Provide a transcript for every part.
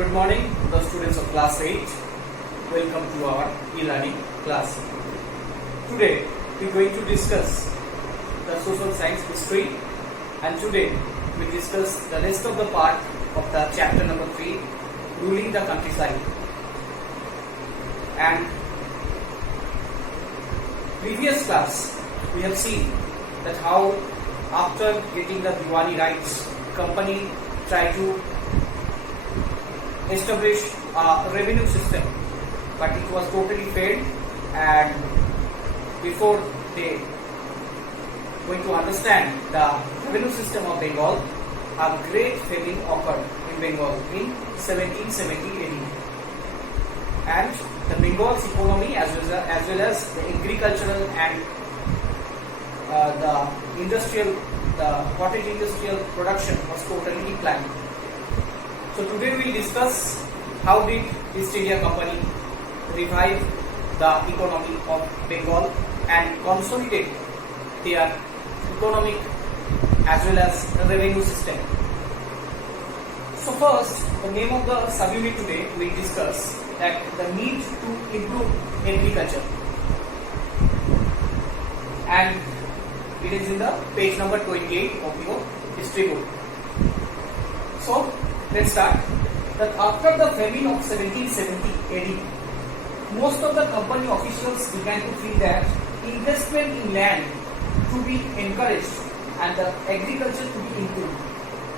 Good morning, the students of class 8. Welcome to our e-learning class. Today we are going to discuss the social science history, and today we discuss the rest of the part of the chapter number 3, ruling the countryside. And previous class we have seen that how after getting the Diwani rights, company tried to establish a revenue system, but it was totally failed. And before they going to understand the revenue system of Bengal, a great famine occurred in Bengal in 1770 AD, and the Bengal's economy as well as the agricultural and the cottage industrial production was totally declined. So today we will discuss how did East India Company revive the economy of Bengal and consolidate their economic as well as revenue system. So first, the name of the subunit today we will discuss that the need to improve agriculture, and it is in the page number 28 of your history book. So let's start. That after the famine of 1770 AD, most of the company officials began to feel that investment in land to be encouraged and the agriculture to be improved.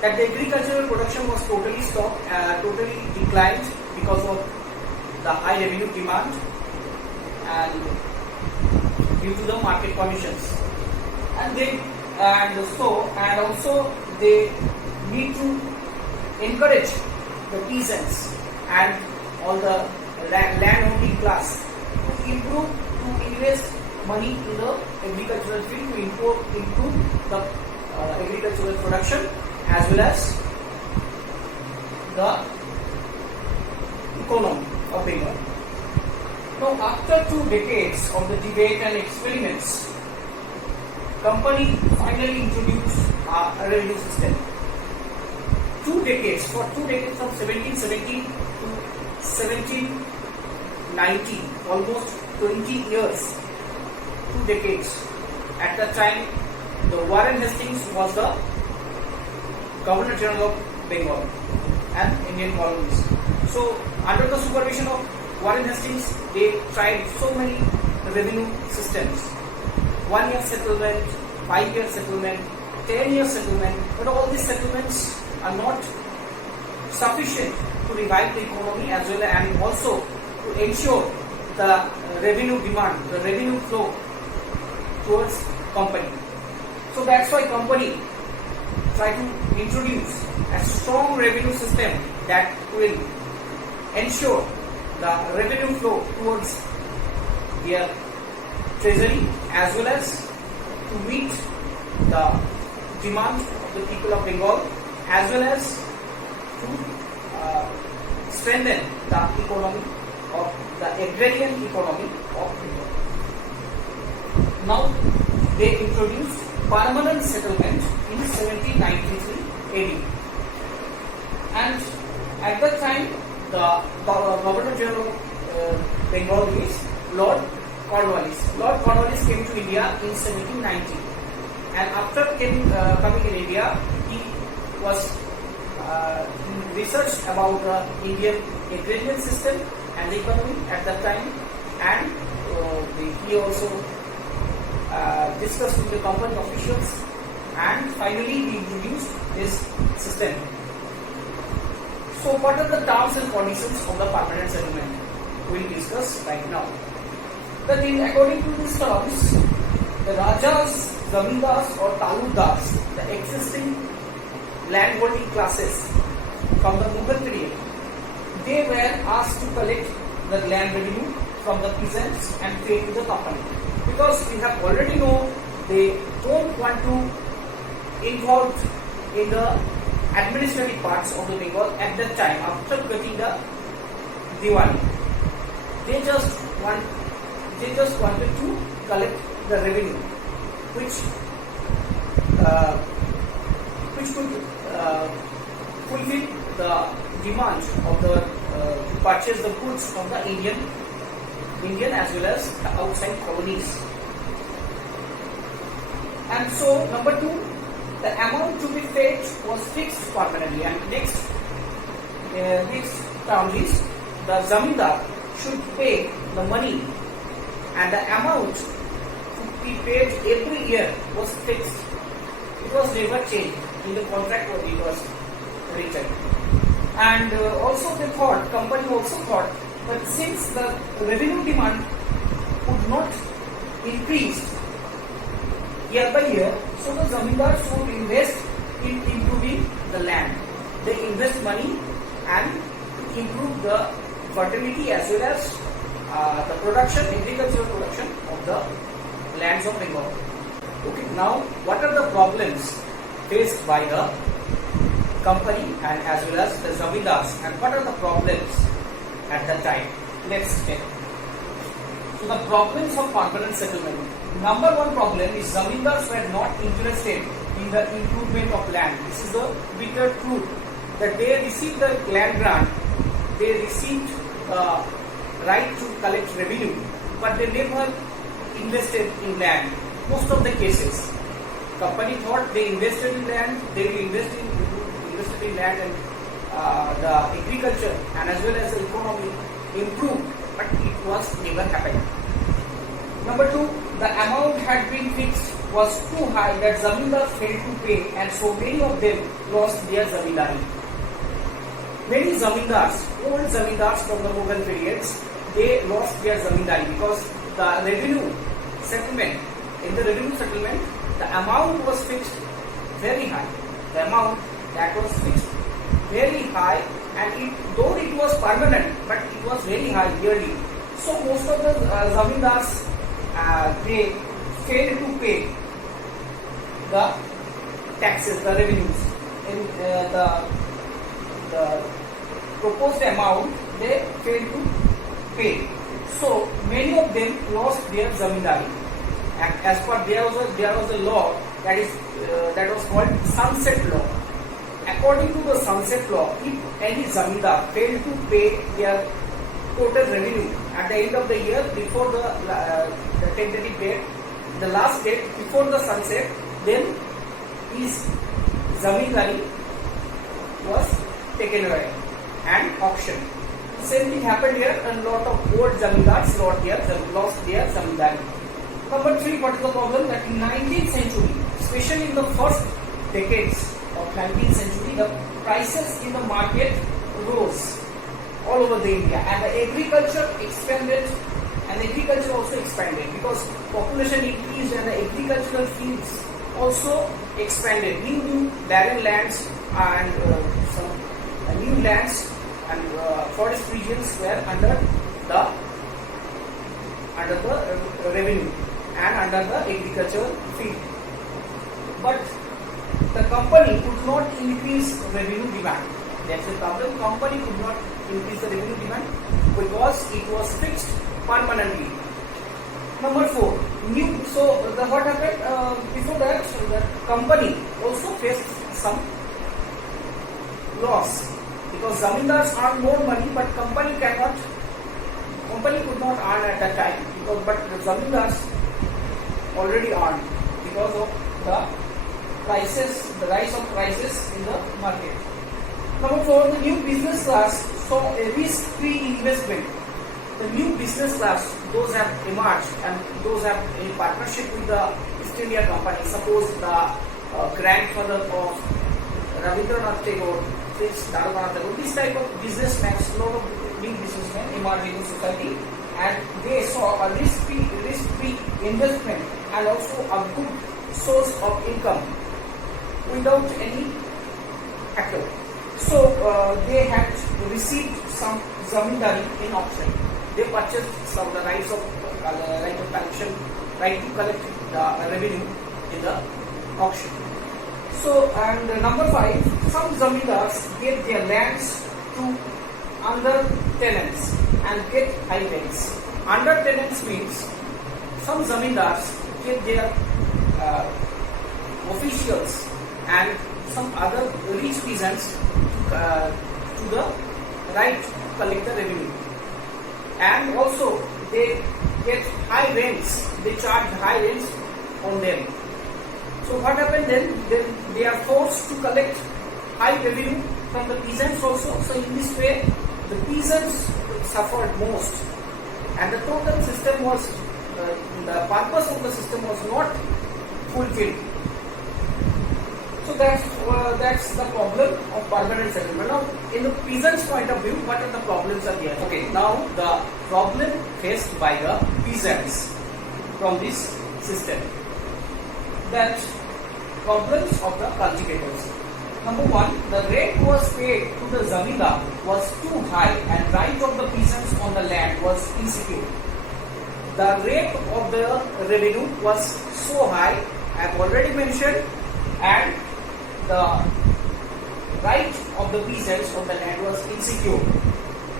That the agricultural production was totally stopped, totally declined because of the high revenue demand and due to the market conditions. And also they need to encourage the peasants and all the land-owning class to invest money in the agricultural field to improve the agricultural production as well as the economy of Bengal. Now, after 2 decades of the debate and experiments, company finally introduced a revenue system. 2 decades, from 1770 to 1790, almost 20 years, 2 decades. At that time, the Warren Hastings was the Governor General of Bengal and Indian colonies. So, under the supervision of Warren Hastings, they tried so many revenue systems. 1 year settlement, 5 year settlement, 10 year settlement, but all these settlements are not sufficient to revive the economy as well and also to ensure the revenue demand, the revenue flow towards company. So that's why company try to introduce a strong revenue system that will ensure the revenue flow towards their treasury as well as to meet the demands of the people of Bengal as well as to strengthen the economy of the agrarian economy of Bengal. Now they introduced permanent settlement in 1793 AD, and at that time the Governor General of Bengal is Lord Cornwallis. Lord Cornwallis came to India in 1790, and after coming in India, he was researched about the Indian agrarian system and the economy at that time, and he also discussed with the company officials, and finally he introduced this system. So what are the terms and conditions of the permanent settlement? We will discuss right now. That according to these terms, the Rajas, Zamindars or Talukdars, the existing landholding classes from the Mughal period, they were asked to collect the land revenue from the peasants and pay to the company. Because we have already know they don't want to involve in the administrative parts of the Bengal at that time after getting the Diwani. They just wanted to collect the revenue, which could fulfill the demand of the to purchase the goods from the Indian as well as the outside colonies. And so number 2, the amount to be paid was fixed permanently. And next term is the zamindar should pay the money, and the amount to be paid every year was fixed. It was never changed in the contract what it was written. And also the company also thought that since the revenue demand would not increase year by year, so the zamindars would invest in improving the land. They invest money and improve the fertility as well as the production, agricultural production of the lands of Bengal. Okay, now what are the problems faced by the company and as well as the zamindars, and what are the problems at that time? Let's check. So the problems of permanent settlement. Number 1 problem is zamindars were not interested in the improvement of land. This is the bitter truth, that they received the land grant, they received right to collect revenue, but they never invested in land. Most of the cases, company thought they invested in land, they will invested in land and the agriculture and as well as the economy improved, but it was never happened. Number 2, the amount had been fixed was too high that zamindars failed to pay, and so many of them lost their zamindari. Many zamindars, old zamindars from the Mughal periods, they lost their zamindari because the revenue settlement, in the revenue settlement, the amount was fixed very high. The amount that was fixed very high, and though it was permanent, but it was very high yearly. So most of the zamindars they failed to pay the taxes, the revenues, in the proposed amount. They failed to pay. So many of them lost their zamindari. And as per there was a law that was called sunset law. According to the sunset law, if any zamindar failed to pay their total revenue at the end of the year before the tentative date, the last date before the sunset, then his zamindari was taken away and auctioned. Same thing happened here, and lot of old zamindars lost their zamindari. Number 3, what is the problem? That in 19th century, especially in the first decades of 19th century, the prices in the market rose all over the India, and the agriculture expanded, and agriculture also expanded because population increased and the agricultural fields also expanded. New barren lands and some new lands and forest regions were under the revenue and under the agricultural field. But the company could not increase revenue demand. That's the problem. Company could not increase the revenue demand because it was fixed permanently. Number 4, what happened before that? The company also faced some loss because zamindars earn more money, but company could not earn at that time but the zamindars already earned because of the prices, the rise of prices in the market. Number 4, the new business class saw a risk-free investment. The new business class, those have emerged and those have in partnership with the East India Company. Suppose the grandfather of Rabindranath Tagore, this type of businessmen, a lot of new businessmen emerged in the society, and they saw a risk-free investment and also a good source of income without any hassle. So they had received some zamindari in auction. They purchased some the right to collect the revenue in the auction. So, and number 5, some zamindars gave their lands to under tenants and get high rents. Under tenants means some zamindars gave their officials and some other rich peasants to to the right to collect the revenue. And also they get high rents, they charge high rents on them. So what happened then? They are forced to collect high revenue from the peasants also. So in this way, the peasants suffered most, and the total system was, the purpose of the system was not fulfilled. So that's the problem of permanent settlement. Now, in the peasants' point of view, what are the problems are there? Okay, now the problem faced by the peasants from this system. That problems of the cultivators. Number one, the rate was paid to the zamindar was too high, and right of the peasants on the land was insecure. The rate of the revenue was so high, I have already mentioned, and the right of the peasants on the land was insecure,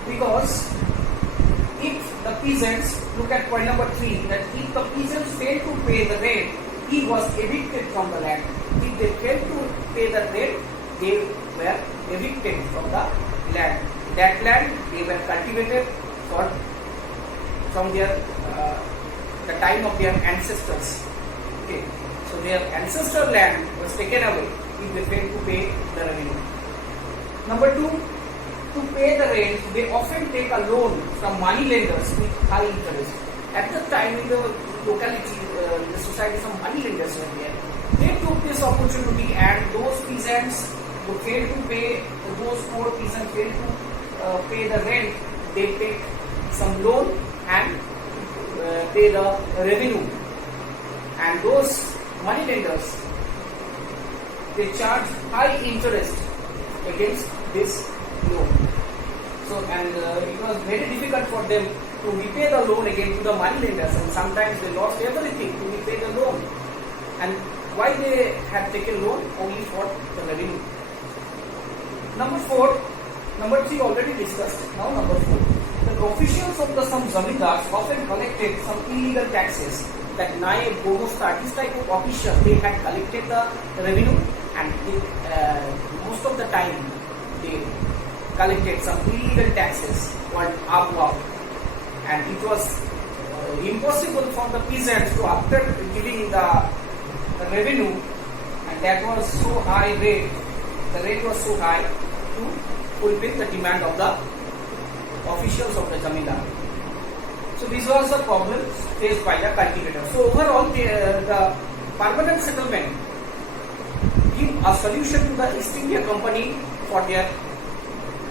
because if the peasants, look at point number 3, that if the peasants failed to pay the rate, he was evicted from the land. If they failed to pay the rate, they were evicted from the land. That land they were cultivated from their the time of their ancestors. Okay, so their ancestral land was taken away if they failed to pay the revenue. Number 2, to pay the rent, they often take a loan from money lenders with high interest. At the time in the locality, the society, some money lenders were there. They took this opportunity, and those peasants who failed to pay, those poor peasants failed to pay the rent, they take some loan and pay the revenue. And those money lenders, they charge high interest against this loan. So, and it was very difficult for them to repay the loan again to the money lenders, and sometimes they lost everything to repay the loan. And why they had taken loan? Only for the revenue. Number 3 already discussed. Now number 4. The officials of the some zamindars often collected some illegal taxes. That naib, gomostar, this type of official, they had collected the revenue, and most of the time they collected some illegal taxes called abwab, and it was impossible for the peasants to, after giving the revenue, and that was so high rate, the rate was so high to fulfill the demand of the officials of the zamindar. So this was the problem faced by the cultivator. So overall, the permanent settlement give a solution to the East India Company for their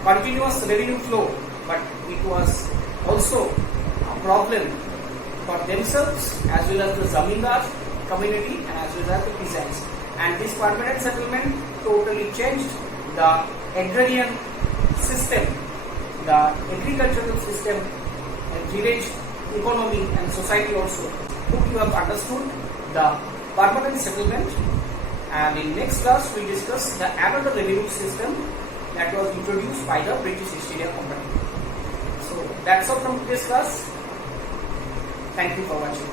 continuous revenue flow, but it was also a problem for themselves as well as the zamindar community and as well as the peasants. And this permanent settlement totally changed the agrarian system, the agricultural system, village economy and society also. Hope you have understood the permanent settlement, and in next class we discuss the another revenue system that was introduced by the British East India Company. So that's all from today's class. Thank you for watching.